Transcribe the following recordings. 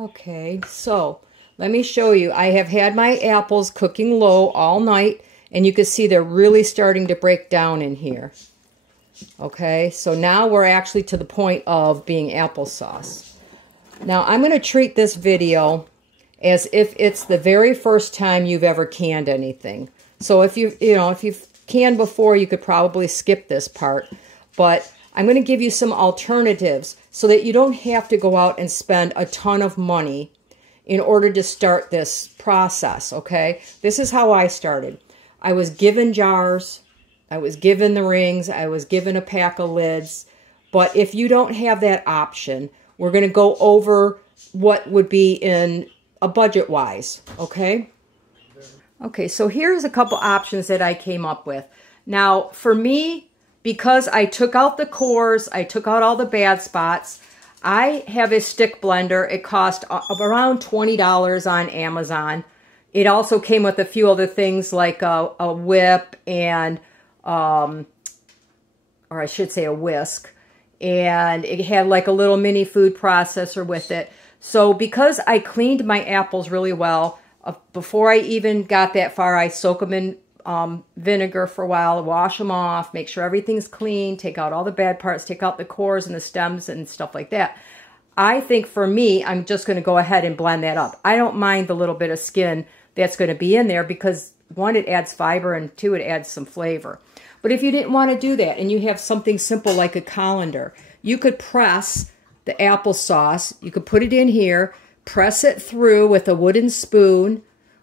Okay, so let me show you. I have had my apples cooking low all night, and you can see they're really starting to break down in here. Okay, so now we're actually to the point of being applesauce. Now I'm going to treat this video as if it's the very first time you've ever canned anything. So if you've canned before, you could probably skip this part, but I'm going to give you some alternatives so that you don't have to go out and spend a ton of money in order to start this process, okay? This is how I started. I was given jars, I was given the rings, I was given a pack of lids, but if you don't have that option, we're going to go over what would be in a budget-wise, okay? Okay, so here's a couple options that I came up with. Now, for me, because I took out the cores, I took out all the bad spots, I have a stick blender. It cost around $20 on Amazon. It also came with a few other things like a whip and, or I should say a whisk. And it had like a little mini food processor with it. So because I cleaned my apples really well, before I even got that far, I soak them in vinegar for a while, wash them off, make sure everything's clean, take out all the bad parts, take out the cores and the stems and stuff like that. I think for me, I'm just going to go ahead and blend that up. I don't mind the little bit of skin that's going to be in there because, one, it adds fiber, and two, it adds some flavor. But if you didn't want to do that and you have something simple like a colander, you could press the applesauce, you could put it in here, press it through with a wooden spoon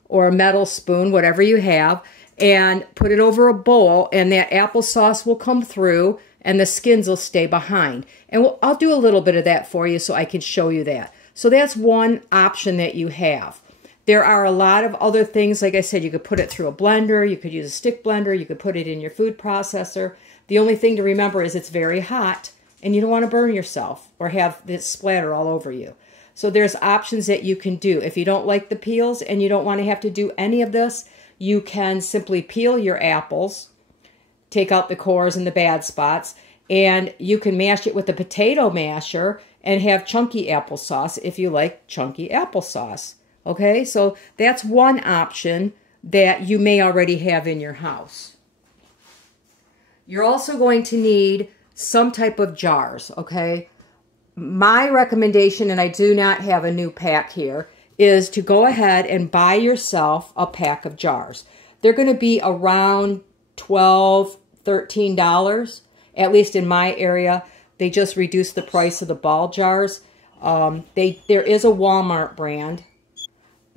or a metal spoon, whatever you have, and put it over a bowl, and that applesauce will come through and the skins will stay behind. And I'll do a little bit of that for you so I can show you that. So that's one option that you have. There are a lot of other things. Like I said, you could put it through a blender, you could use a stick blender, you could put it in your food processor. The only thing to remember is it's very hot and you don't want to burn yourself or have this splatter all over you. So there's options that you can do. If you don't like the peels and you don't want to have to do any of this, you can simply peel your apples, take out the cores and the bad spots, and you can mash it with a potato masher and have chunky applesauce if you like chunky applesauce. Okay, so that's one option that you may already have in your house. You're also going to need some type of jars, okay? My recommendation, and I do not have a new pack here, is to go ahead and buy yourself a pack of jars. They're going to be around $12, $13, at least in my area. They just reduced the price of the ball jars. There is a Walmart brand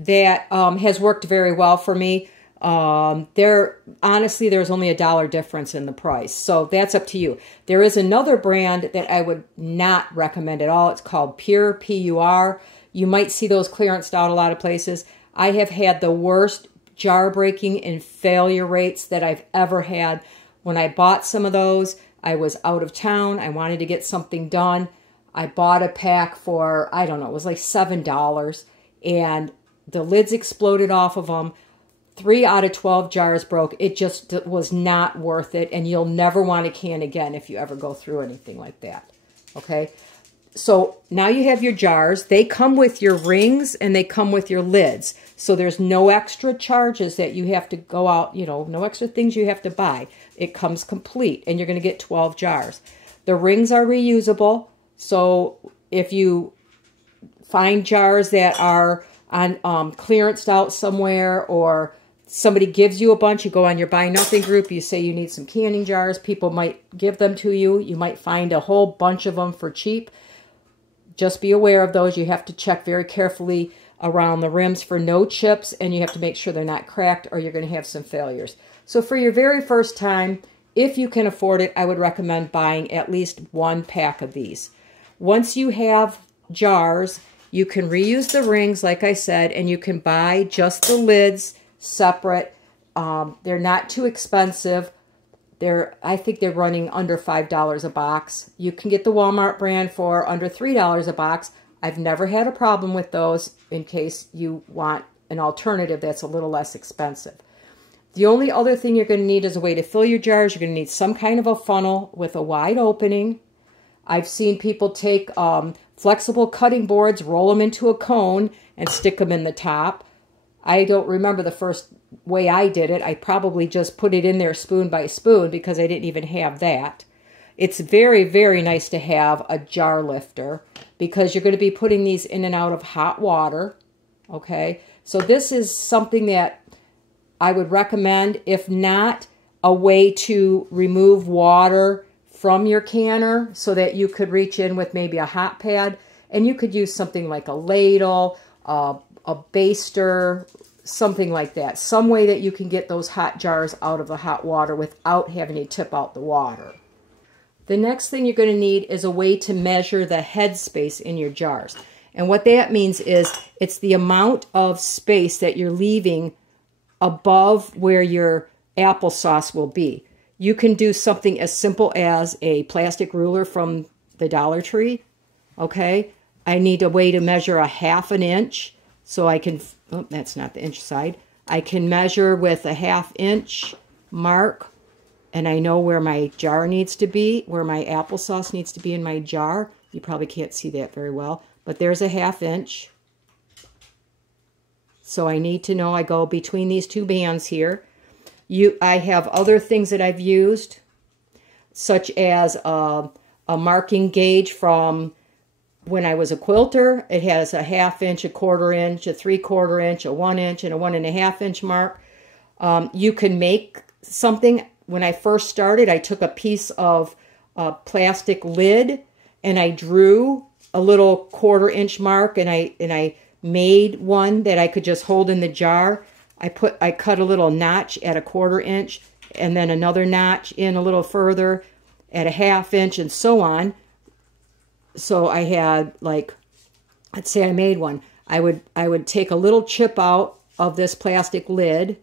that has worked very well for me. Honestly, there's only $1 difference in the price, so that's up to you. There is another brand that I would not recommend at all. It's called Pure, P-U-R. You might see those clearanced out a lot of places. I have had the worst jar breaking and failure rates that I've ever had. When I bought some of those, I was out of town. I wanted to get something done. I bought a pack for, I don't know, it was like $7, and the lids exploded off of them. 3 out of 12 jars broke. It just was not worth it, and you'll never want to can again if you ever go through anything like that. Okay? So now you have your jars. They come with your rings and they come with your lids. So there's no extra charges that you have to go out, no extra things you have to buy. It comes complete, and you're going to get 12 jars. The rings are reusable. So if you find jars that are on clearance out somewhere, or somebody gives you a bunch, you go on your Buy Nothing group, you say you need some canning jars, people might give them to you. You might find a whole bunch of them for cheap. Just be aware of those. You have to check very carefully around the rims for no chips, and you have to make sure they're not cracked, or you're going to have some failures. So for your very first time, if you can afford it, I would recommend buying at least one pack of these. Once you have jars, you can reuse the rings, like I said, and you can buy just the lids separate. They're not too expensive. I think they're running under $5 a box. You can get the Walmart brand for under $3 a box. I've never had a problem with those, in case you want an alternative that's a little less expensive. The only other thing you're going to need is a way to fill your jars. You're going to need some kind of a funnel with a wide opening. I've seen people take flexible cutting boards, roll them into a cone, and stick them in the top. I don't remember the first way I did it. I probably just put it in there spoon by spoon because I didn't even have that. It's very, very nice to have a jar lifter because you're going to be putting these in and out of hot water, okay? So this is something that I would recommend, if not a way to remove water from your canner so that you could reach in with maybe a hot pad, and you could use something like a ladle, a baster, something like that. Some way that you can get those hot jars out of the hot water without having to tip out the water. The next thing you're going to need is a way to measure the head space in your jars. And what that means is it's the amount of space that you're leaving above where your applesauce will be. You can do something as simple as a plastic ruler from the Dollar Tree, okay? I need a way to measure a 1/2 inch so I can, oh, that's not the inch side. I can measure with a 1/2 inch mark, and I know where my jar needs to be, where my applesauce needs to be in my jar. You probably can't see that very well, but there's a 1/2 inch. So I need to know I go between these two bands here. I have other things that I've used, such as a marking gauge from when I was a quilter. It has a 1/2 inch, a 1/4 inch, a 3/4 inch, a 1 inch, and a 1.5 inch mark. You can make something. When I first started, I took a piece of plastic lid and I drew a little 1/4 inch mark, and I made one that I could just hold in the jar. I cut a little notch at a 1/4 inch, and then another notch in a little further at a 1/2 inch, and so on. So I had, like, let's say I made one. I would take a little chip out of this plastic lid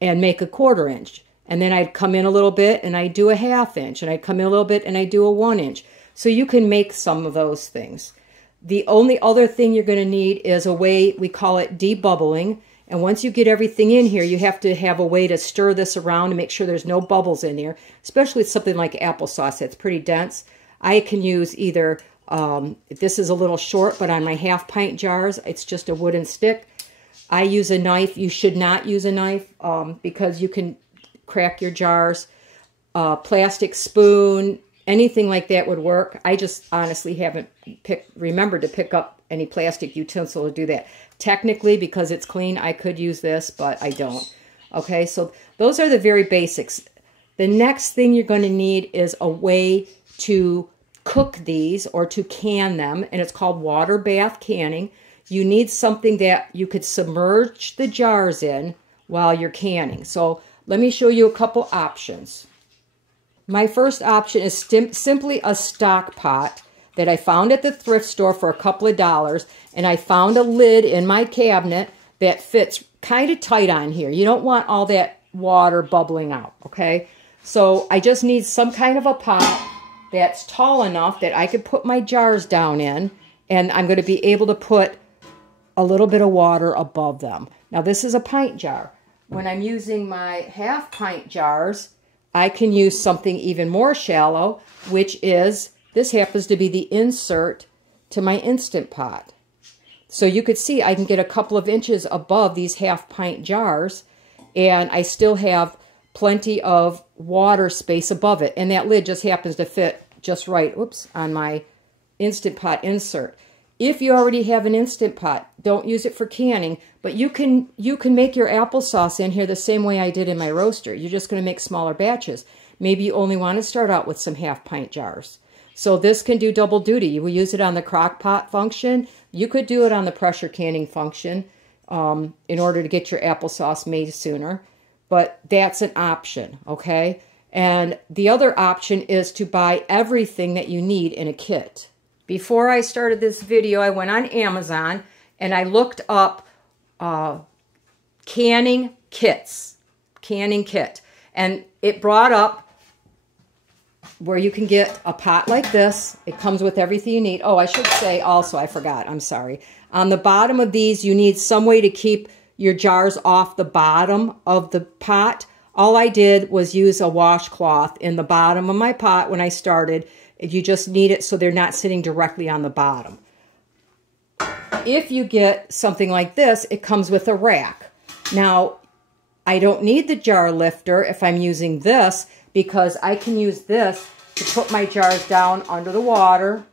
and make a 1/4 inch. And then I'd come in a little bit and I'd do a 1/2 inch, and I'd come in a little bit and I'd do a 1 inch. So you can make some of those things. The only other thing you're going to need is a way, we call it debubbling. And once you get everything in here, you have to have a way to stir this around to make sure there's no bubbles in there, especially with something like applesauce that's pretty dense. I can use either, this is a little short, but on my 1/2 pint jars, it's just a wooden stick. I use a knife. You should not use a knife because you can crack your jars. Plastic spoon, anything like that would work. I just honestly haven't remembered to pick up any plastic utensil to do that. Technically, because it's clean, I could use this, but I don't. Okay, so those are the very basics. The next thing you're going to need is a way to cook these or to can them, and it's called water bath canning. You need something that you could submerge the jars in while you're canning. So let me show you a couple options. My first option is simply a stock pot that I found at the thrift store for a couple of dollars, and I found a lid in my cabinet that fits kind of tight on here. You don't want all that water bubbling out, okay? So I just need some kind of a pot that's tall enough that I could put my jars down in, and I'm going to be able to put a little bit of water above them. Now this is a pint jar. When I'm using my 1/2 pint jars, I can use something even more shallow, which is, this happens to be the insert to my Instant Pot. So you could see I can get a couple of inches above these 1/2 pint jars, and I still have plenty of water space above it. And that lid just happens to fit just right, oops, on my Instant Pot insert. If you already have an Instant Pot, don't use it for canning, but you can make your applesauce in here the same way I did in my roaster. You're just going to make smaller batches. Maybe you only want to start out with some 1/2 pint jars. So this can do double duty. You will use it on the crock pot function. You could do it on the pressure canning function in order to get your applesauce made sooner. But that's an option, okay? And the other option is to buy everything that you need in a kit. Before I started this video, I went on Amazon and I looked up canning kits, canning kit. And it brought up where you can get a pot like this. It comes with everything you need. Oh, I should say also, I forgot, I'm sorry. On the bottom of these, you need some way to keep your jars off the bottom of the pot. All I did was use a washcloth in the bottom of my pot when I started, You just need it so they're not sitting directly on the bottom. If you get something like this, it comes with a rack. Now, I don't need the jar lifter if I'm using this, because I can use this to put my jars down under the water,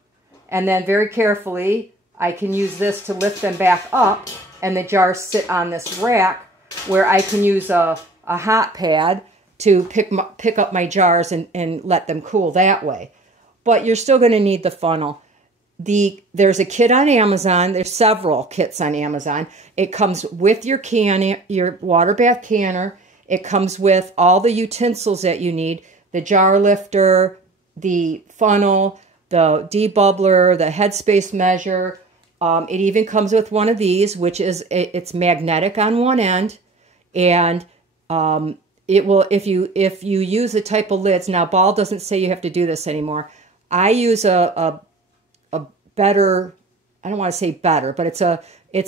and then very carefully I can use this to lift them back up, and the jars sit on this rack where I can use a hot pad to pick up my jars and let them cool that way. But you're still going to need the funnel. There's a kit on Amazon. There's several kits on Amazon. It comes with your your water bath canner. It comes with all the utensils that you need: the jar lifter, the funnel, the debubbler, the headspace measure. It even comes with one of these, which is it's magnetic on one end, and it will, if you use the type of lids. Now, Ball doesn't say you have to do this anymore. I use a better, I don't want to say better, but it's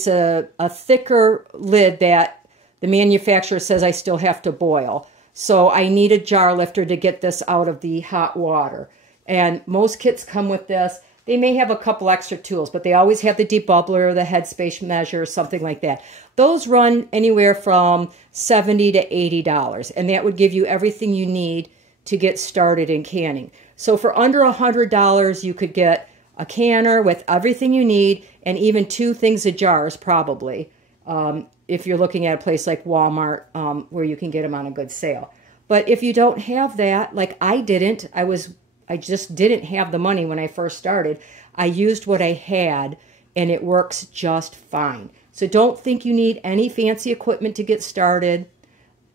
a thicker lid that the manufacturer says I still have to boil. So I need a jar lifter to get this out of the hot water. And most kits come with this. They may have a couple extra tools, but they always have the debubbler, the headspace measure, something like that. Those run anywhere from $70 to $80, and that would give you everything you need to get started in canning. So for under $100, you could get a canner with everything you need, and even 2 things of jars probably, if you're looking at a place like Walmart where you can get them on a good sale. But if you don't have that, like I didn't, I just didn't have the money when I first started. I used what I had, and it works just fine. So don't think you need any fancy equipment to get started.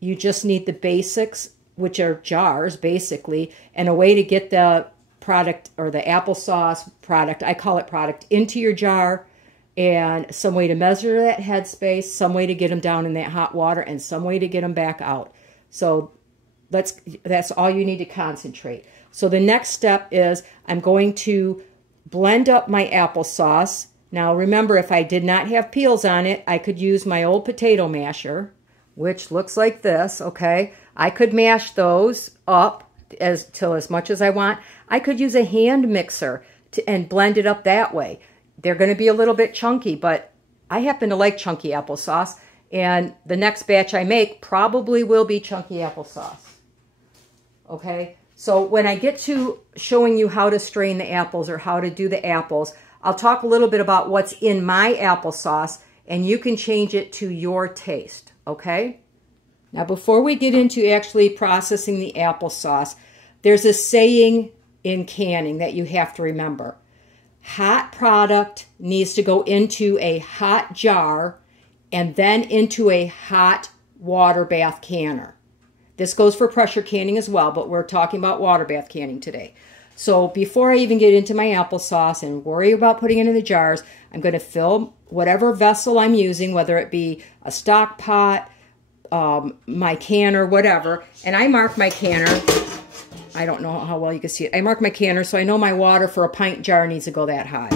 You just need the basics, which are jars basically, and a way to get the product, or the applesauce product, I call it product, into your jar, and some way to measure that headspace, some way to get them down in that hot water, and some way to get them back out. So that's all you need to concentrate. So the next step is I'm going to blend up my applesauce. Now remember, if I did not have peels on it, I could use my old potato masher, which looks like this, okay? I could mash those up till as much as I want. I could use a hand mixer and blend it up that way. They're going to be a little bit chunky, but I happen to like chunky applesauce, and the next batch I make probably will be chunky applesauce. Okay, so when I get to showing you how to strain the apples or how to do the apples, I'll talk a little bit about what's in my applesauce, and you can change it to your taste, okay? Now, before we get into actually processing the applesauce, there's a saying in canning that you have to remember. Hot product needs to go into a hot jar and then into a hot water bath canner. This goes for pressure canning as well, but we're talking about water bath canning today. So before I even get into my applesauce and worry about putting it in the jars, I'm going to fill whatever vessel I'm using, whether it be a stock pot, my canner, whatever, and I mark my canner. I don't know how well you can see it. I mark my canner so I know my water for a pint jar needs to go that high.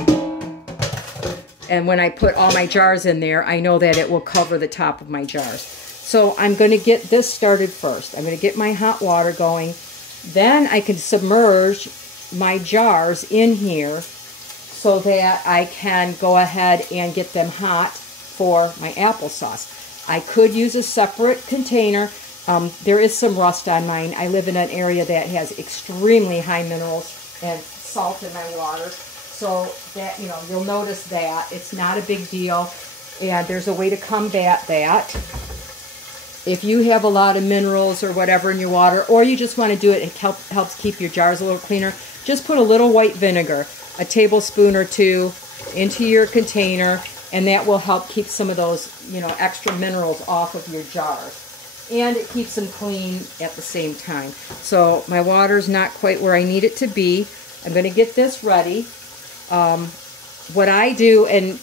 And when I put all my jars in there, I know that it will cover the top of my jars. So I'm going to get this started first. I'm going to get my hot water going. Then I can submerge my jars in here so that I can go ahead and get them hot for my applesauce. I could use a separate container. There is some rust on mine. I live in an area that has extremely high minerals and salt in my water. So that, you know, you'll notice that. It's not a big deal. And there's a way to combat that. If you have a lot of minerals or whatever in your water, or you just want to do it, it helps keep your jars a little cleaner, just put a little white vinegar, a tablespoon or 2, into your container, and that will help keep some of those, you know, extra minerals off of your jars. And it keeps them clean at the same time. So my water's not quite where I need it to be. I'm going to get this ready. What I do, and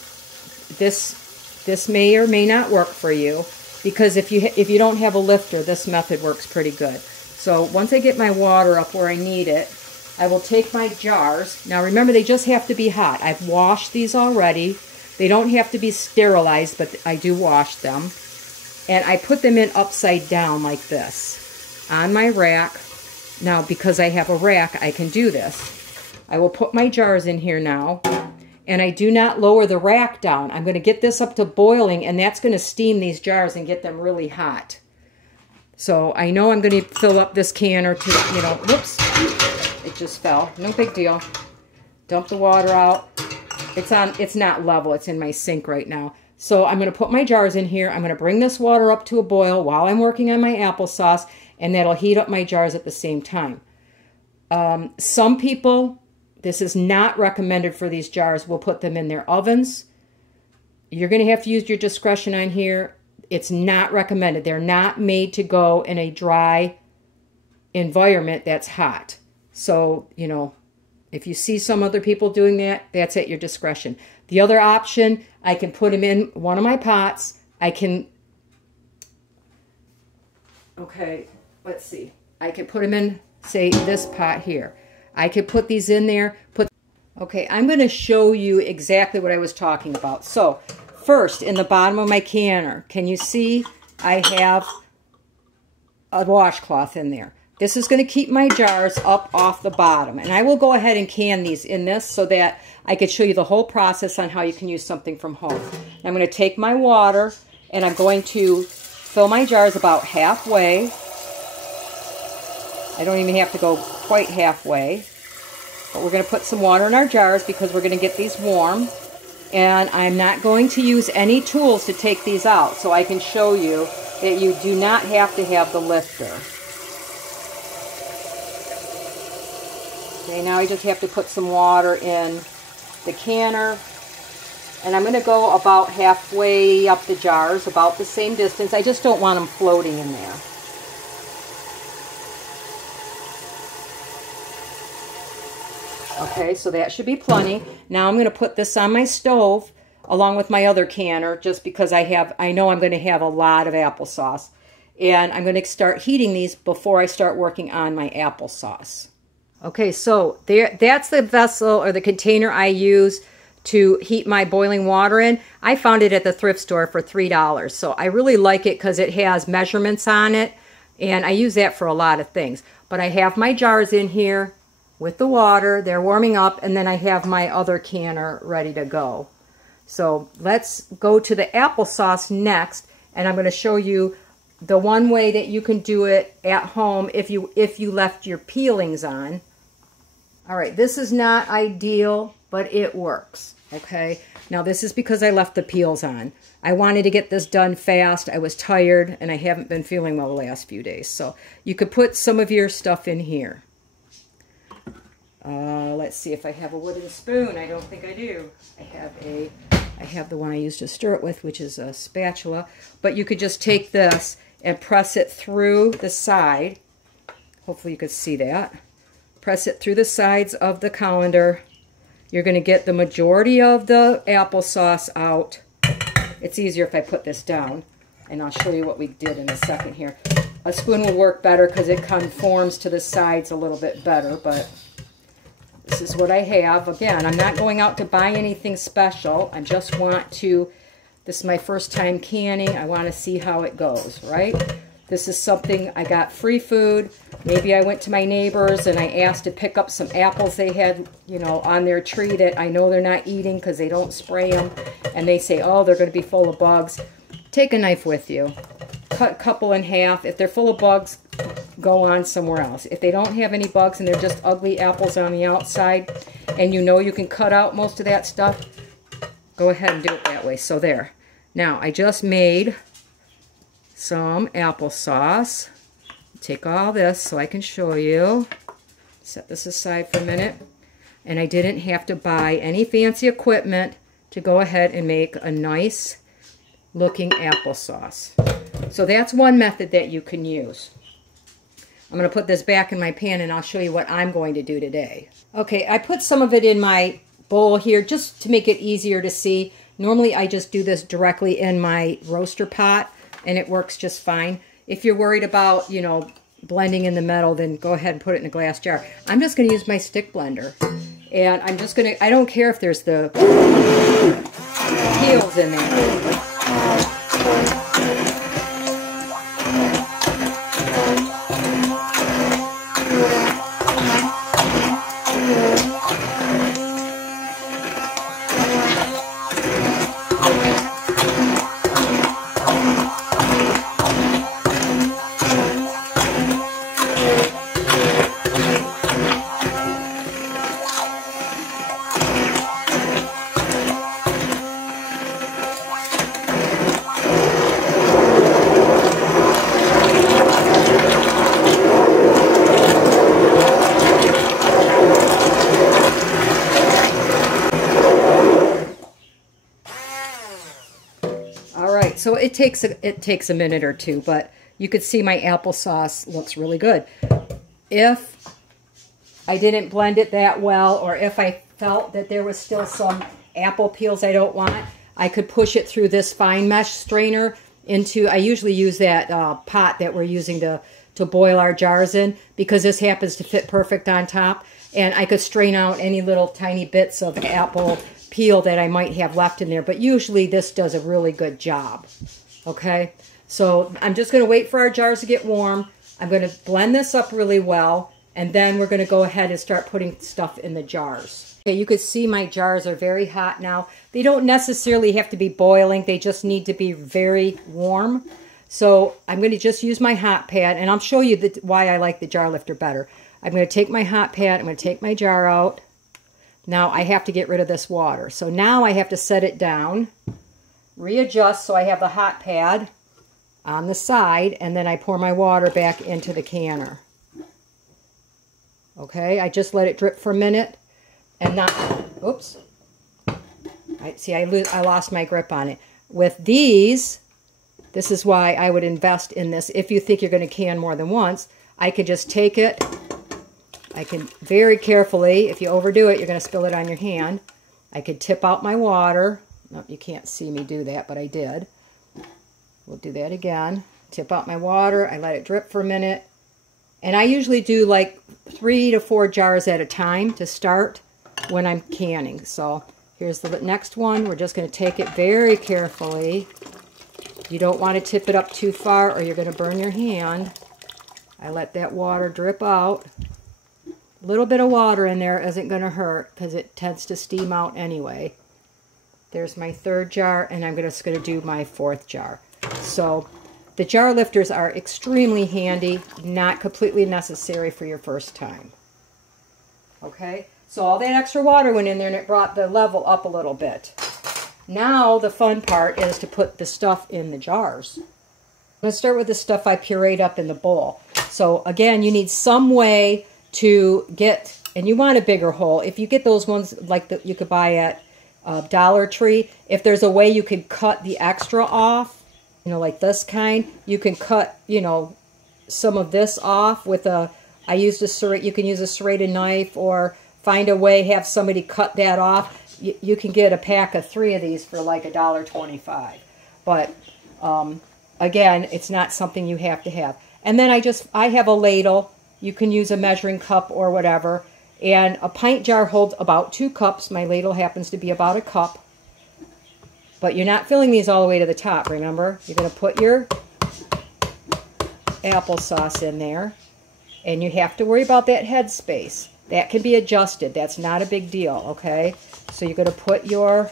this may or may not work for you, because if you don't have a lifter, this method works pretty good. So once I get my water up where I need it, I will take my jars. Now remember, they just have to be hot. I've washed these already. They don't have to be sterilized, but I do wash them. And I put them in upside down like this on my rack. Now, because I have a rack, I can do this. I will put my jars in here now. And I do not lower the rack down. I'm going to get this up to boiling, and that's going to steam these jars and get them really hot. So I know I'm going to fill up this canner to, you know, whoops, it just fell. No big deal. Dump the water out. It's not level. It's in my sink right now. So I'm going to put my jars in here. I'm going to bring this water up to a boil while I'm working on my applesauce, and that'll heat up my jars at the same time. Some people, this is not recommended for these jars, will put them in their ovens. You're going to have to use your discretion on here. It's not recommended. They're not made to go in a dry environment that's hot. So, you know, if you see some other people doing that, that's at your discretion. The other option, I can put them in one of my pots. I can, okay, let's see. I could put them in, say, this pot here. I could put these in there. Okay, I'm going to show you exactly what I was talking about. So, first, in the bottom of my canner, can you see I have a washcloth in there? This is going to keep my jars up off the bottom. And I will go ahead and can these in this so that I could show you the whole process on how you can use something from home. I'm going to take my water and I'm going to fill my jars about halfway. I don't even have to go quite halfway. But we're going to put some water in our jars because we're going to get these warm. And I'm not going to use any tools to take these out, so I can show you that you do not have to have the lifter. Okay, now I just have to put some water in the canner. And I'm going to go about halfway up the jars, about the same distance. I just don't want them floating in there. Okay, so that should be plenty. Now I'm going to put this on my stove along with my other canner just because I know I'm going to have a lot of applesauce. And I'm going to start heating these before I start working on my applesauce. Okay, so that's the vessel or the container I use to heat my boiling water in. I found it at the thrift store for $3. So I really like it because it has measurements on it. And I use that for a lot of things. But I have my jars in here with the water. They're warming up, and then I have my other canner ready to go. So let's go to the applesauce next, and I'm going to show you the one way that you can do it at home if you left your peelings on. All right, this is not ideal, but it works, okay? Now this is because I left the peels on. I wanted to get this done fast. I was tired, and I haven't been feeling well the last few days. So you could put some of your stuff in here. Let's see if I have a wooden spoon. I don't think I do. I have the one I used to stir it with, which is a spatula. But you could just take this and press it through the side. Hopefully you could see that. Press it through the sides of the colander. You're going to get the majority of the applesauce out. It's easier if I put this down, and I'll show you what we did in a second here. A spoon will work better because it conforms to the sides a little bit better, but this is what I have. Again, I'm not going out to buy anything special. I just want to, this is my first time canning. I want to see how it goes, right? This is something, I got free food. Maybe I went to my neighbors and I asked to pick up some apples they had, you know, on their tree that I know they're not eating because they don't spray them. And they say, oh, they're going to be full of bugs. Take a knife with you. Cut a couple in half. If they're full of bugs, go on somewhere else. If they don't have any bugs and they're just ugly apples on the outside and you know you can cut out most of that stuff, go ahead and do it that way. So there. Now, I just made some applesauce. Take all this so I can show you. Set this aside for a minute. And I didn't have to buy any fancy equipment to go ahead and make a nice looking applesauce. So that's one method that you can use. I'm going to put this back in my pan and I'll show you what I'm going to do today. Okay, I put some of it in my bowl here just to make it easier to see. Normally I just do this directly in my roaster pot and it works just fine. If you're worried about, you know, blending in the metal, then go ahead and put it in a glass jar. I'm just going to use my stick blender. And I'm just going to, I don't care if there's the peels in there. right, so it takes a minute or two, but you could see my applesauce looks really good. If I didn't blend it that well, or if I felt that there was still some apple peels I don't want, I could push it through this fine mesh strainer into, I usually use that pot that we're using to boil our jars in, because this happens to fit perfect on top, and I could strain out any little tiny bits of apple peel that I might have left in there, but usually this does a really good job. Okay, so I'm just going to wait for our jars to get warm. I'm going to blend this up really well, and then we're going to go ahead and start putting stuff in the jars. Okay, you can see my jars are very hot now. They don't necessarily have to be boiling, they just need to be very warm. So I'm going to just use my hot pad, and I'll show you why I like the jar lifter better. I'm going to take my hot pad, I'm going to take my jar out. Now I have to get rid of this water. So now I have to set it down, readjust so I have the hot pad on the side, and then I pour my water back into the canner. Okay, I just let it drip for a minute, and now, oops, I lost my grip on it. With these, this is why I would invest in this. If you think you're going to can more than once, I could just take it. I can very carefully, if you overdo it, you're going to spill it on your hand. I could tip out my water. Nope, you can't see me do that, but I did. We'll do that again. Tip out my water. I let it drip for a minute. And I usually do like 3 to 4 jars at a time to start when I'm canning. So here's the next one. We're just going to take it very carefully. You don't want to tip it up too far or you're going to burn your hand. I let that water drip out. A little bit of water in there isn't going to hurt because it tends to steam out anyway. There's my 3rd jar, and I'm just going to do my 4th jar. So the jar lifters are extremely handy, not completely necessary for your first time. Okay, so all that extra water went in there and it brought the level up a little bit. Now the fun part is to put the stuff in the jars. I'm going to start with the stuff I pureed up in the bowl. So again, you need some way to get, and you want a bigger hole. If you get those ones like that you could buy at Dollar Tree, if there's a way you could cut the extra off, you know, like this kind, you can cut, you know, some of this off with a, I used a serrated, you can use a serrated knife or find a way, have somebody cut that off. You can get a pack of 3 of these for like $1.25. But again, it's not something you have to have. And then I have a ladle. You can use a measuring cup or whatever. And a pint jar holds about 2 cups. My ladle happens to be about a cup. But you're not filling these all the way to the top, remember? You're going to put your applesauce in there. And you have to worry about that head space. That can be adjusted. That's not a big deal, okay? So you're going to put your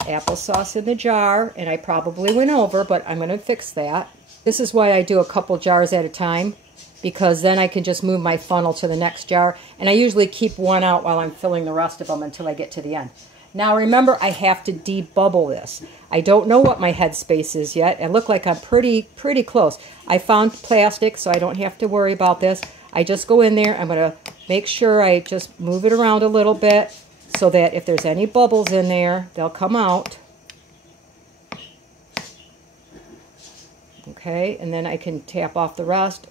applesauce in the jar. And I probably went over, but I'm going to fix that. This is why I do a couple jars at a time, because then I can just move my funnel to the next jar. And I usually keep one out while I'm filling the rest of them until I get to the end. Now remember, I have to debubble this. I don't know what my head space is yet. I look like I'm pretty close. I found plastic, so I don't have to worry about this. I just go in there. I'm going to make sure I just move it around a little bit so that if there's any bubbles in there, they'll come out. Okay, and then I can tap off the rest,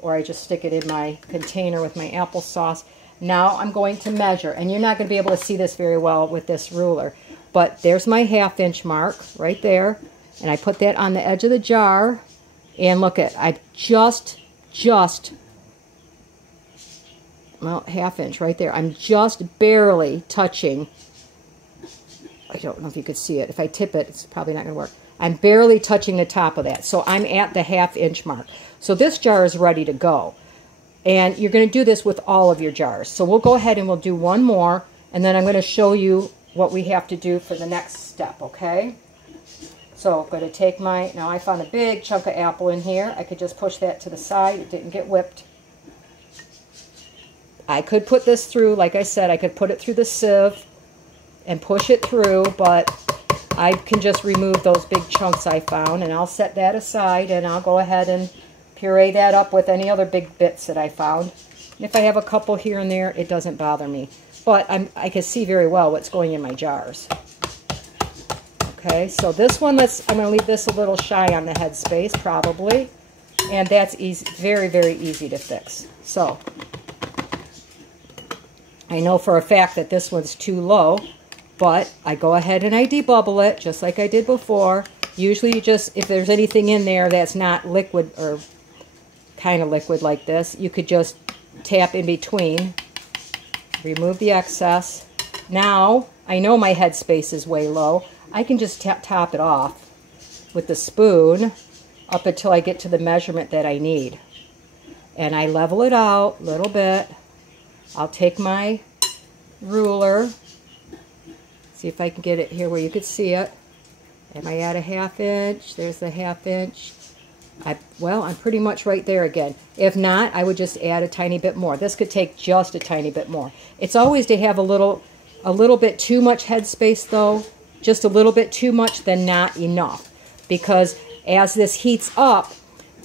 or I just stick it in my container with my applesauce. Now I'm going to measure, and you're not going to be able to see this very well with this ruler, but there's my 1/2 inch mark right there, and I put that on the edge of the jar, and look at, I just, well, 1/2 inch right there. I'm just barely touching. I don't know if you could see it. If I tip it, it's probably not going to work. I'm barely touching the top of that, so I'm at the 1/2 inch mark. So this jar is ready to go. And you're going to do this with all of your jars. So we'll go ahead and we'll do one more, and then I'm going to show you what we have to do for the next step, okay? So I'm going to take my, now I found a big chunk of apple in here. I could just push that to the side. It didn't get whipped. I could put this through, like I said, I could put it through the sieve and push it through, but I can just remove those big chunks I found, and I'll set that aside, and I'll go ahead and puree that up with any other big bits that I found. And if I have a couple here and there, it doesn't bother me. But I can see very well what's going in my jars. Okay, so this one, I'm going to leave this a little shy on the head space, probably. And that's easy, very, very easy to fix. So, I know for a fact that this one's too low, but I go ahead and I debubble it, just like I did before. Usually you just, if there's anything in there that's not liquid, or kind of liquid like this, you could just tap in between, remove the excess. Now, I know my head space is way low. I can just top it off with the spoon up until I get to the measurement that I need. And I level it out a little bit. I'll take my ruler, see if I can get it here where you could see it. Am I at a 1/2 inch? There's the 1/2 inch. Well, I'm pretty much right there again. If not, I would just add a tiny bit more. This could take just a tiny bit more. It's always to have a little bit too much head space though. Just a little bit too much, then not enough. Because as this heats up,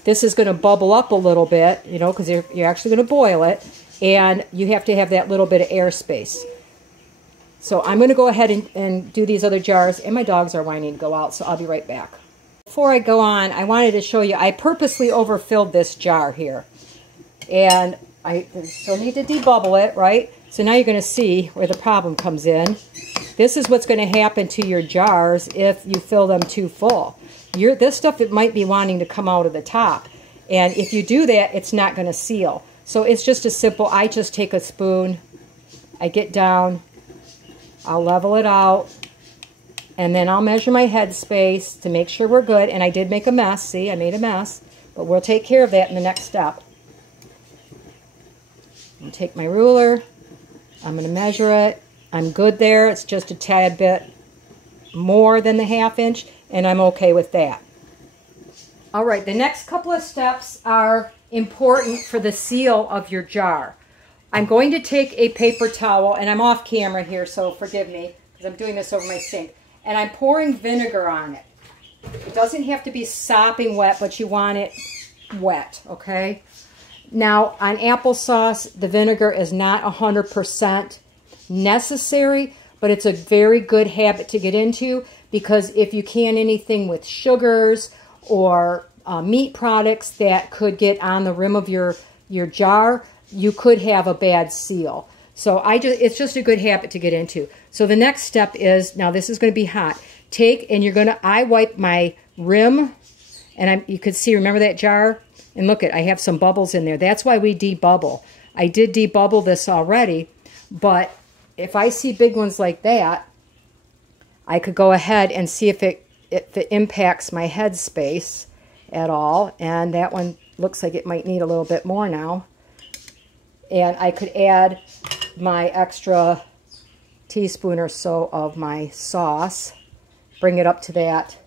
this is going to bubble up a little bit, you know, because you're actually going to boil it. And you have to have that little bit of air space. So I'm going to go ahead and do these other jars. And my dogs are whining to go out, so I'll be right back. Before I go on, I wanted to show you, I purposely overfilled this jar here. And I still need to debubble it, right? So now you're going to see where the problem comes in. This is what's going to happen to your jars if you fill them too full. This stuff, it might be wanting to come out of the top. And if you do that, it's not going to seal. So it's just a simple, I just take a spoon, I get down, I'll level it out, and then I'll measure my head space to make sure we're good. And I did make a mess, see, I made a mess, but we'll take care of that in the next step. I'll take my ruler, I'm going to measure it. I'm good there. It's just a tad bit more than the 1/2 inch, and I'm okay with that. All right, the next couple of steps are important for the seal of your jar. I'm going to take a paper towel, and I'm off camera here, so forgive me, because I'm doing this over my sink, and I'm pouring vinegar on it. It doesn't have to be sopping wet, but you want it wet, okay? Now, on applesauce, the vinegar is not 100% necessary, but it's a very good habit to get into, because if you can anything with sugars or meat products that could get on the rim of your jar, you could have a bad seal. So it's just a good habit to get into. So the next step is, now this is going to be hot. I wipe my rim, and you could see, remember that jar? And look I have some bubbles in there. That's why we debubble. I did debubble this already, but if I see big ones like that, I could go ahead and see if it impacts my head space at all. And that one looks like it might need a little bit more now. And I could add my extra teaspoon or so of my sauce, bring it up to that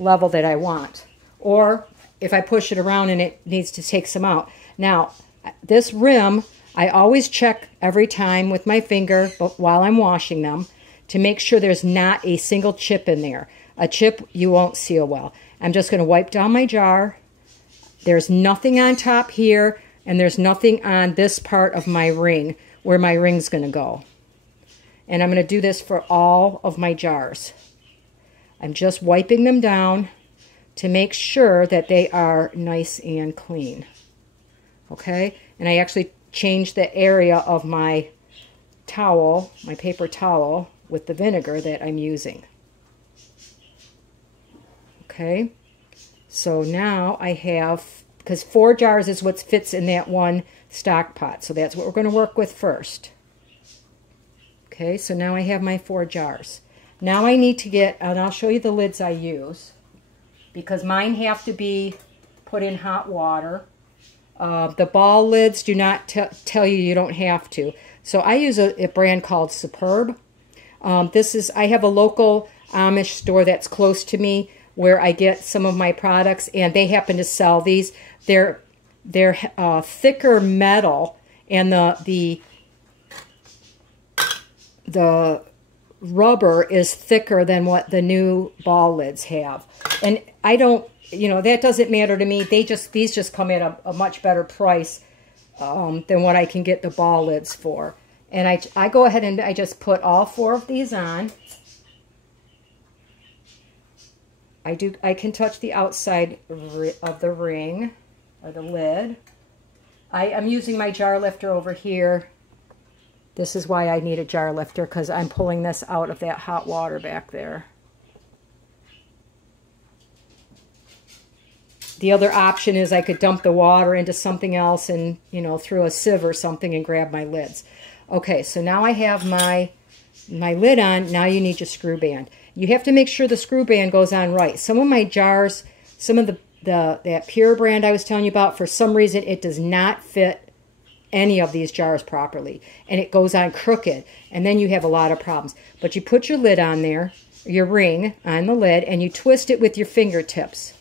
level that I want. Or if I push it around and it needs to take some out. Now, this rim, I always check every time with my finger while I'm washing them to make sure there's not a single chip in there. A chip you won't seal well. I'm just going to wipe down my jar. There's nothing on top here, and there's nothing on this part of my ring where my ring's going to go. And I'm going to do this for all of my jars. I'm just wiping them down to make sure that they are nice and clean. Okay? And I actually changed the area of my towel, my paper towel, with the vinegar that I'm using. Okay? So now I have, because 4 jars is what fits in that one stock pot. So that's what we're going to work with first. Okay, so now I have my 4 jars. Now I need to get, and I'll show you the lids I use, because mine have to be put in hot water. The ball lids do not tell you don't have to. So I use a brand called Superb. I have a local Amish store that's close to me where I get some of my products, and they happen to sell these. They're thicker metal, and the rubber is thicker than what the new ball lids have. And I don't, that doesn't matter to me. These just come at a much better price than what I can get the ball lids for. And I go ahead and I just put all 4 of these on. I can touch the outside of the ring or the lid. I am using my jar lifter over here. This is why I need a jar lifter, because I'm pulling this out of that hot water back there. The other option is I could dump the water into something else and, you know, through a sieve or something and grab my lids. Okay, so now I have my lid on. Now you need your screw band. You have to make sure the screw band goes on right. Some of my jars, some of that Pure brand I was telling you about, for some reason it does not fit any of these jars properly, and it goes on crooked, and then you have a lot of problems. But you put your lid on there, your ring on the lid, and you twist it with your fingertips.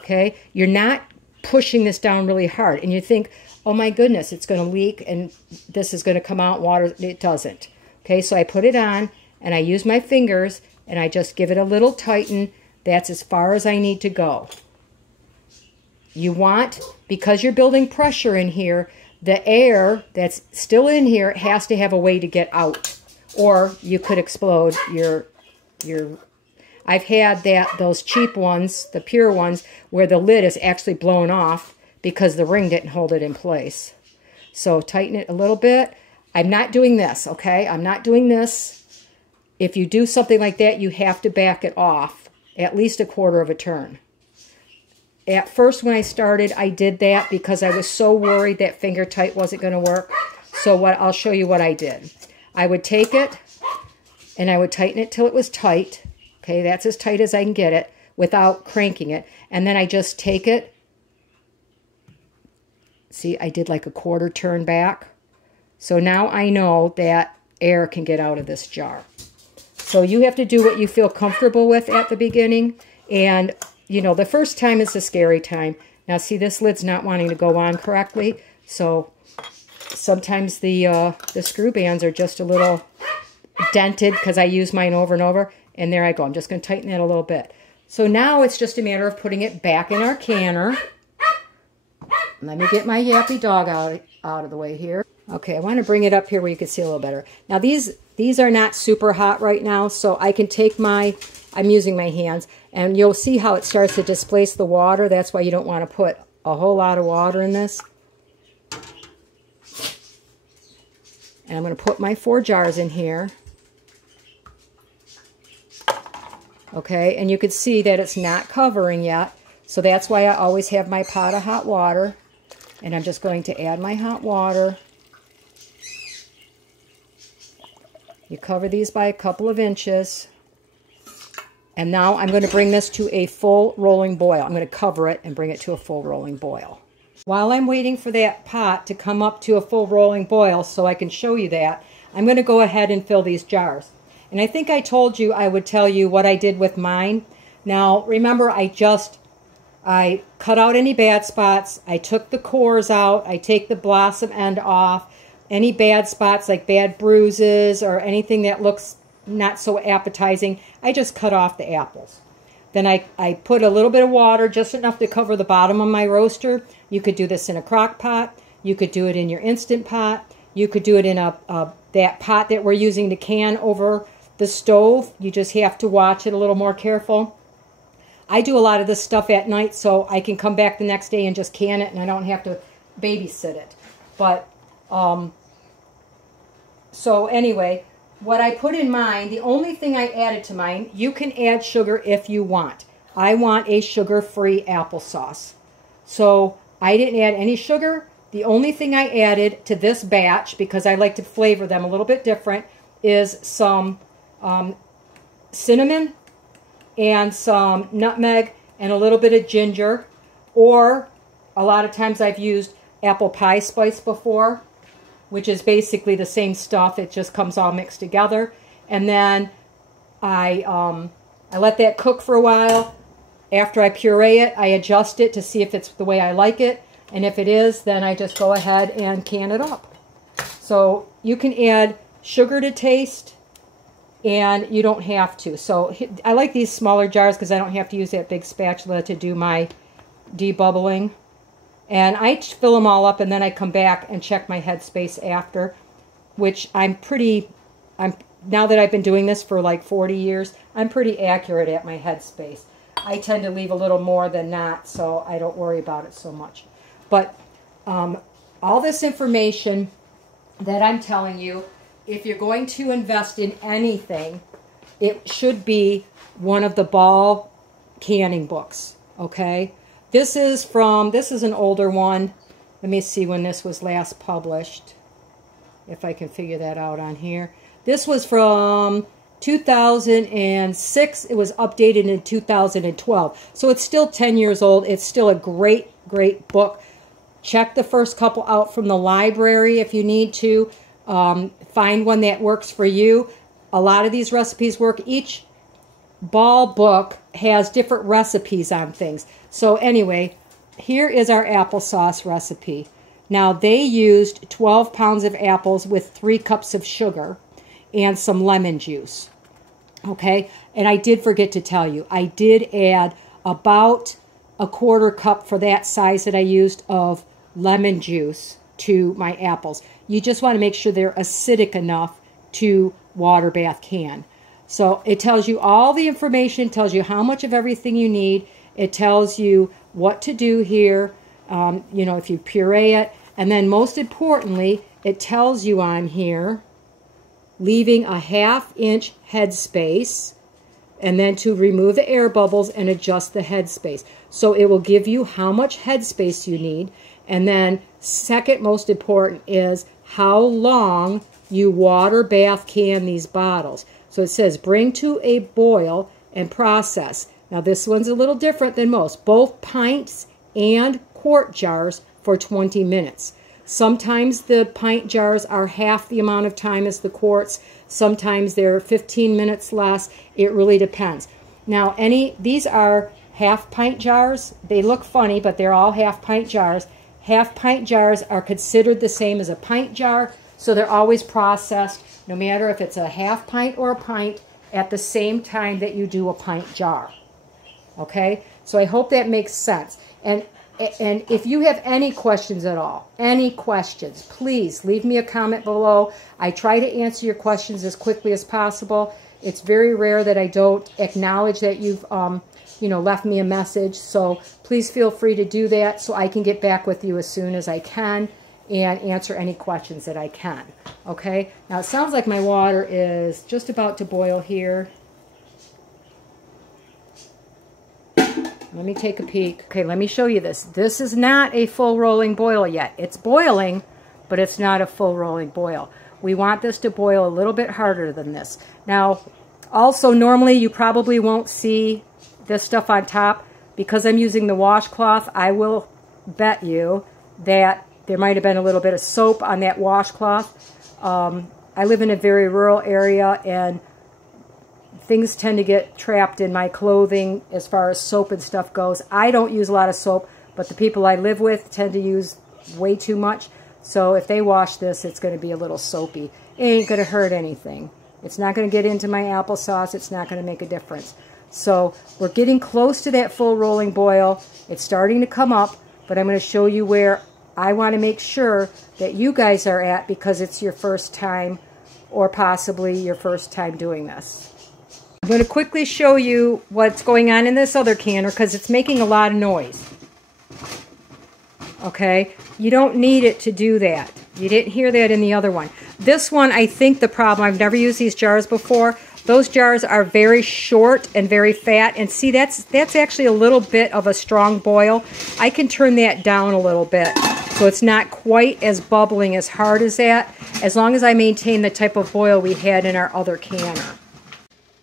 Okay, you're not pushing this down really hard, and you think, oh my goodness, it's going to leak and this is going to come out water. It doesn't. Okay, so I put it on and I use my fingers and I just give it a little tighten. That's as far as I need to go. You want, because you're building pressure in here, the air that's still in here has to have a way to get out, or you could explode your I've had those cheap ones, the Pure ones, where the lid is actually blown off because the ring didn't hold it in place. So tighten it a little bit. I'm not doing this, okay? I'm not doing this. If you do something like that, you have to back it off at least a quarter of a turn. At first when I started, I did that because I was so worried that finger tight wasn't going to work. So I'll show you what I did. I would take it and I would tighten it till it was tight. Okay, that's as tight as I can get it without cranking it. And then I just take it. See, I did like a quarter turn back. So now I know that air can get out of this jar. So you have to do what you feel comfortable with at the beginning. And, you know, the first time is a scary time. Now, see, this lid's not wanting to go on correctly. So sometimes the screw bands are just a little dented because I use mine over and over. And there I go. I'm just going to tighten it a little bit. So now it's just a matter of putting it back in our canner. Let me get my yappy dog out of the way here. Okay, I want to bring it up here where you can see a little better. Now these are not super hot right now, so I can take I'm using my hands, and you'll see how it starts to displace the water. That's why you don't want to put a whole lot of water in this. And I'm going to put my 4 jars in here. Okay, and you can see that it's not covering yet. So that's why I always have my pot of hot water. And I'm just going to add my hot water. You cover these by a couple of inches. And now I'm going to bring this to a full rolling boil. I'm going to cover it and bring it to a full rolling boil. While I'm waiting for that pot to come up to a full rolling boil so I can show you that, I'm going to go ahead and fill these jars. And I think I told you I would tell you what I did with mine. Now, remember, I cut out any bad spots. I took the cores out. I take the blossom end off. Any bad spots like bad bruises or anything that looks not so appetizing, I just cut off the apples. Then I put a little bit of water, just enough to cover the bottom of my roaster. You could do this in a crock pot. You could do it in your Instant Pot. You could do it in that pot that we're using to can over the stove. You just have to watch it a little more careful. I do a lot of this stuff at night so I can come back the next day and just can it and I don't have to babysit it. But, so anyway, what I put in mine, the only thing I added to mine, you can add sugar if you want. I want a sugar-free applesauce. So I didn't add any sugar. The only thing I added to this batch, because I like to flavor them a little bit different, is some cinnamon and some nutmeg and a little bit of ginger, or a lot of times I've used apple pie spice before, which is basically the same stuff. It just comes all mixed together. And then I let that cook for a while. After I puree it, I adjust it to see if it's the way I like it. And if it is, then I just go ahead and can it up. So you can add sugar to taste, and you don't have to. So I like these smaller jars because I don't have to use that big spatula to do my debubbling. And I fill them all up, and then I come back and check my headspace after, which now that I've been doing this for like 40 years, I'm pretty accurate at my headspace. I tend to leave a little more than not, so I don't worry about it so much. But all this information that I'm telling you, if you're going to invest in anything, it should be one of the Ball canning books, okay? This is an older one. Let me see when this was last published, if I can figure that out on here. This was from 2006. It was updated in 2012. So it's still 10 years old. It's still a great, great book. Check the first couple out from the library if you need to. Find one that works for you. A lot of these recipes work. Each Ball book has different recipes on things. So anyway, here is our applesauce recipe. Now they used 12 pounds of apples with 3 cups of sugar and some lemon juice. Okay, and I did forget to tell you, I did add about a 1/4 cup for that size that I used of lemon juice to my apples. You just want to make sure they're acidic enough to water bath can. So it tells you all the information, tells you how much of everything you need. It tells you what to do here, you know, if you puree it. And then most importantly, it tells you on here, leaving a 1/2 inch headspace, and then to remove the air bubbles and adjust the headspace. So it will give you how much headspace you need. And then second most important is how long you water bath can these bottles. So it says bring to a boil and process. Now this one's a little different than most. Both pints and quart jars for 20 minutes. Sometimes the pint jars are half the amount of time as the quarts. Sometimes they're 15 minutes less. It really depends. Now these are 1/2 pint jars. They look funny, but they're all 1/2 pint jars. 1/2 pint jars are considered the same as a pint jar, so they're always processed, no matter if it's a 1/2 pint or a pint, at the same time that you do a pint jar. Okay, so I hope that makes sense. And if you have any questions at all, any questions, please leave me a comment below. I try to answer your questions as quickly as possible. It's very rare that I don't acknowledge that you've you know, left me a message. So please feel free to do that so I can get back with you as soon as I can and answer any questions that I can. Okay, now it sounds like my water is just about to boil here. Let me take a peek. Okay, let me show you this. This is not a full rolling boil yet. It's boiling, but it's not a full rolling boil. We want this to boil a little bit harder than this. Now, also normally you probably won't see this stuff on top. Because I'm using the washcloth, I will bet you that there might have been a little bit of soap on that washcloth. I live in a very rural area, and things tend to get trapped in my clothing as far as soap and stuff goes. I don't use a lot of soap, but the people I live with tend to use way too much. So if they wash this, it's going to be a little soapy. It ain't going to hurt anything. It's not going to get into my applesauce. It's not going to make a difference. So we're getting close to that full rolling boil. It's starting to come up, but I'm going to show you where I want to make sure that you guys are at, because it's your first time or possibly your first time doing this. I'm going to quickly show you what's going on in this other canner because it's making a lot of noise. Okay, you don't need it to do that. You didn't hear that in the other one. This one, I think the problem, I've never used these jars before. Those jars are very short and very fat. And see, that's actually a little bit of a strong boil. I can turn that down a little bit so it's not quite as bubbling as hard as that, as long as I maintain the type of boil we had in our other canner.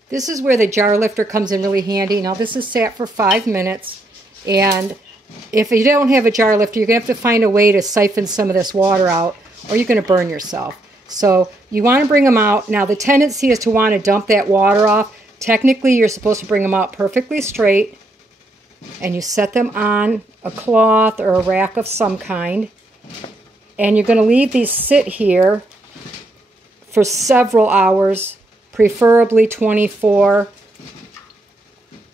This is where the jar lifter comes in really handy. Now this is sat for 5 minutes, and if you don't have a jar lifter, you're going to have to find a way to siphon some of this water out, or you're going to burn yourself. So you want to bring them out. Now the tendency is to want to dump that water off. Technically, you're supposed to bring them out perfectly straight, and you set them on a cloth or a rack of some kind, and you're going to leave these sit here for several hours, preferably 24,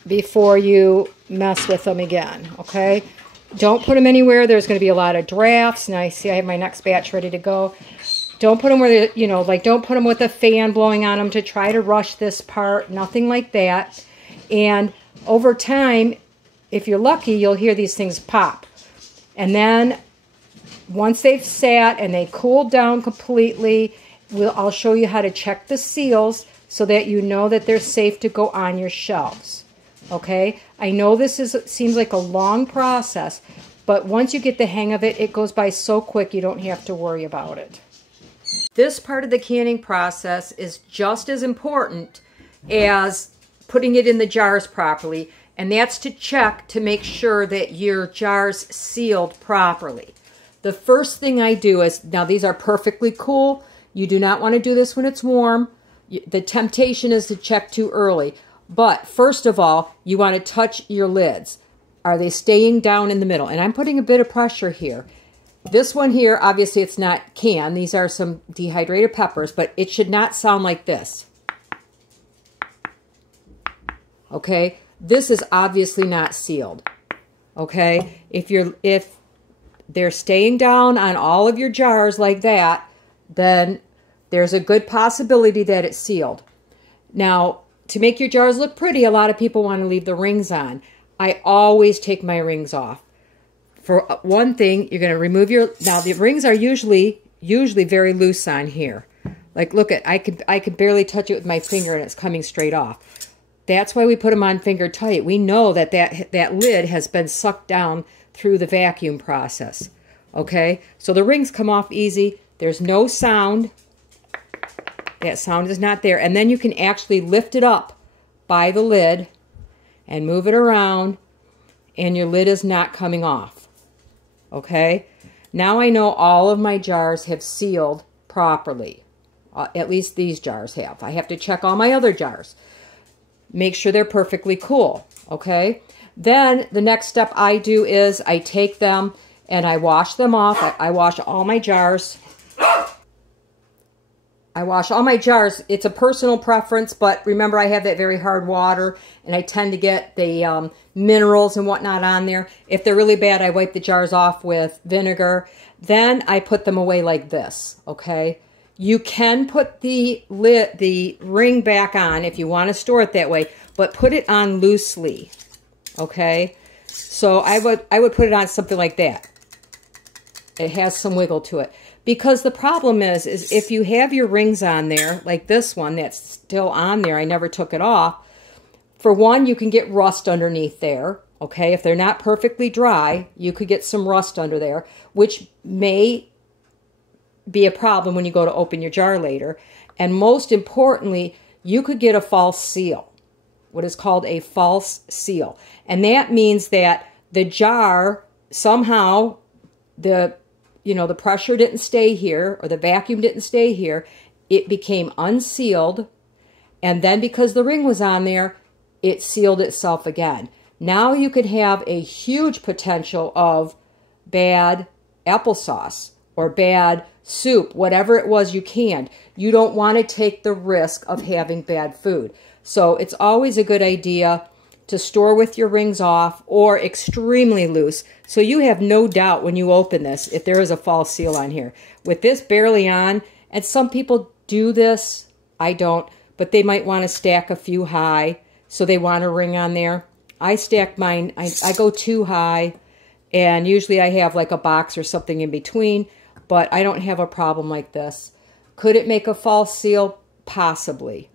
before you mess with them again, okay? Don't put them anywhere there's going to be a lot of drafts. Now, see, I have my next batch ready to go. Don't put them where, you know, like don't put them with a fan blowing on them to try to rush this part. Nothing like that. And over time, if you're lucky, you'll hear these things pop. And then once they've sat and they cooled down completely, I'll show you how to check the seals so that you know that they're safe to go on your shelves. Okay? I know this seems like a long process, but once you get the hang of it, it goes by so quick you don't have to worry about it. This part of the canning process is just as important as putting it in the jars properly, and that's to check to make sure that your jar's sealed properly. The first thing I do is, now these are perfectly cool. You do not want to do this when it's warm. The temptation is to check too early. But first of all, you want to touch your lids. Are they staying down in the middle? And I'm putting a bit of pressure here. This one here, obviously it's not canned. These are some dehydrated peppers, but it should not sound like this. Okay? This is obviously not sealed. Okay? If they're staying down on all of your jars like that, then there's a good possibility that it's sealed. Now, to make your jars look pretty, a lot of people want to leave the rings on. I always take my rings off. For one thing, you're going to remove now the rings are usually very loose on here. Like, look I could barely touch it with my finger and it's coming straight off. That's why we put them on finger tight. We know that lid has been sucked down through the vacuum process. Okay? So the rings come off easy. There's no sound. That sound is not there. And then you can actually lift it up by the lid and move it around, and your lid is not coming off. Okay? Now I know all of my jars have sealed properly. At least these jars have. I have to check all my other jars. Make sure they're perfectly cool. Okay? Then the next step I do is I take them and I wash them off. I wash all my jars. It's a personal preference, but remember I have that very hard water, and I tend to get the minerals and whatnot on there. If they're really bad, I wipe the jars off with vinegar. Then I put them away like this, okay? You can put the ring back on if you want to store it that way, but put it on loosely, okay? So I would put it on something like that. It has some wiggle to it. Because the problem is if you have your rings on there, like this one that's still on there, I never took it off. For one, you can get rust underneath there, okay? If they're not perfectly dry, you could get some rust under there, which may be a problem when you go to open your jar later. And most importantly, you could get a false seal, what is called a false seal. And that means that the jar, somehow, the pressure didn't stay here, or the vacuum didn't stay here. It became unsealed, and then because the ring was on there, it sealed itself again. Now you could have a huge potential of bad applesauce or bad soup, whatever it was you canned. You don't want to take the risk of having bad food. So it's always a good idea to store with your rings off or extremely loose, so you have no doubt when you open this if there is a false seal on here. With this barely on, and some people do this, I don't, but they might want to stack a few high, so they want a ring on there. I stack mine, I go too high, and usually I have like a box or something in between, but I don't have a problem like this. Could it make a false seal? Possibly.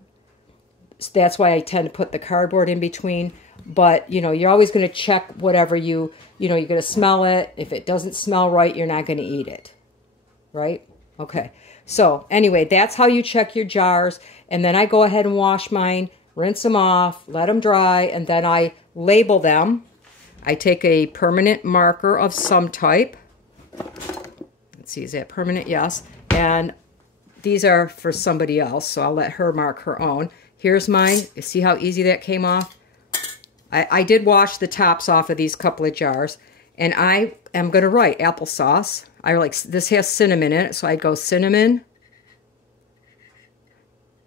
That's why I tend to put the cardboard in between. But, you're always going to check whatever you're going to smell it. If it doesn't smell right, you're not going to eat it. Right? Okay. So, anyway, that's how you check your jars. And then I go ahead and wash mine, rinse them off, let them dry, and then I label them. I take a permanent marker of some type. Let's see, is that permanent? Yes. And these are for somebody else, so I'll let her mark her own. Here's mine. You see how easy that came off? I did wash the tops off of these couple of jars, and I am going to write applesauce. This has cinnamon in it, so I'd go cinnamon,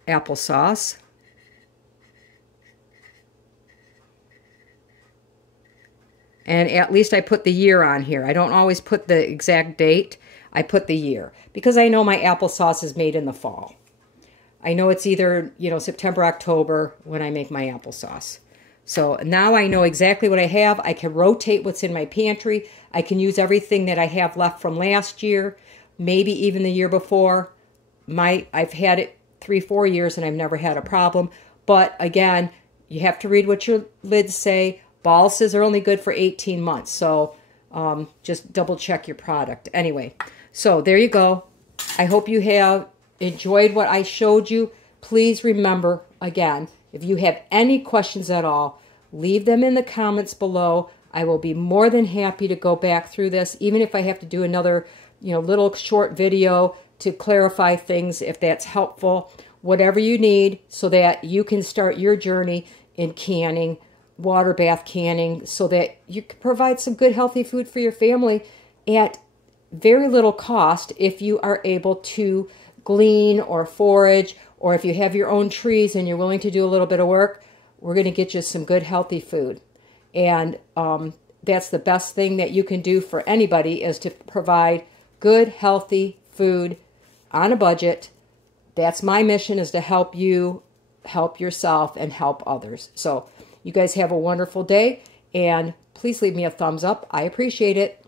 applesauce, and at least I put the year on here. I don't always put the exact date. I put the year because I know my applesauce is made in the fall. I know it's either, September, October when I make my applesauce. So now I know exactly what I have. I can rotate what's in my pantry. I can use everything that I have left from last year, maybe even the year before. I've had it 3-4 years and I've never had a problem. But again, you have to read what your lids say. Boluses are only good for 18 months. So just double check your product. Anyway, so there you go. I hope you have enjoyed what I showed you. Please remember, again, if you have any questions at all, leave them in the comments below. I will be more than happy to go back through this, even if I have to do another, little short video to clarify things if that's helpful. Whatever you need so that you can start your journey in canning, water bath canning, so that you can provide some good healthy food for your family at very little cost if you are able to glean or forage, or if you have your own trees and you're willing to do a little bit of work, we're going to get you some good healthy food. And that's the best thing that you can do for anybody, is to provide good healthy food on a budget. That's my mission, is to help you help yourself and help others. So you guys have a wonderful day, and please leave me a thumbs up. I appreciate it.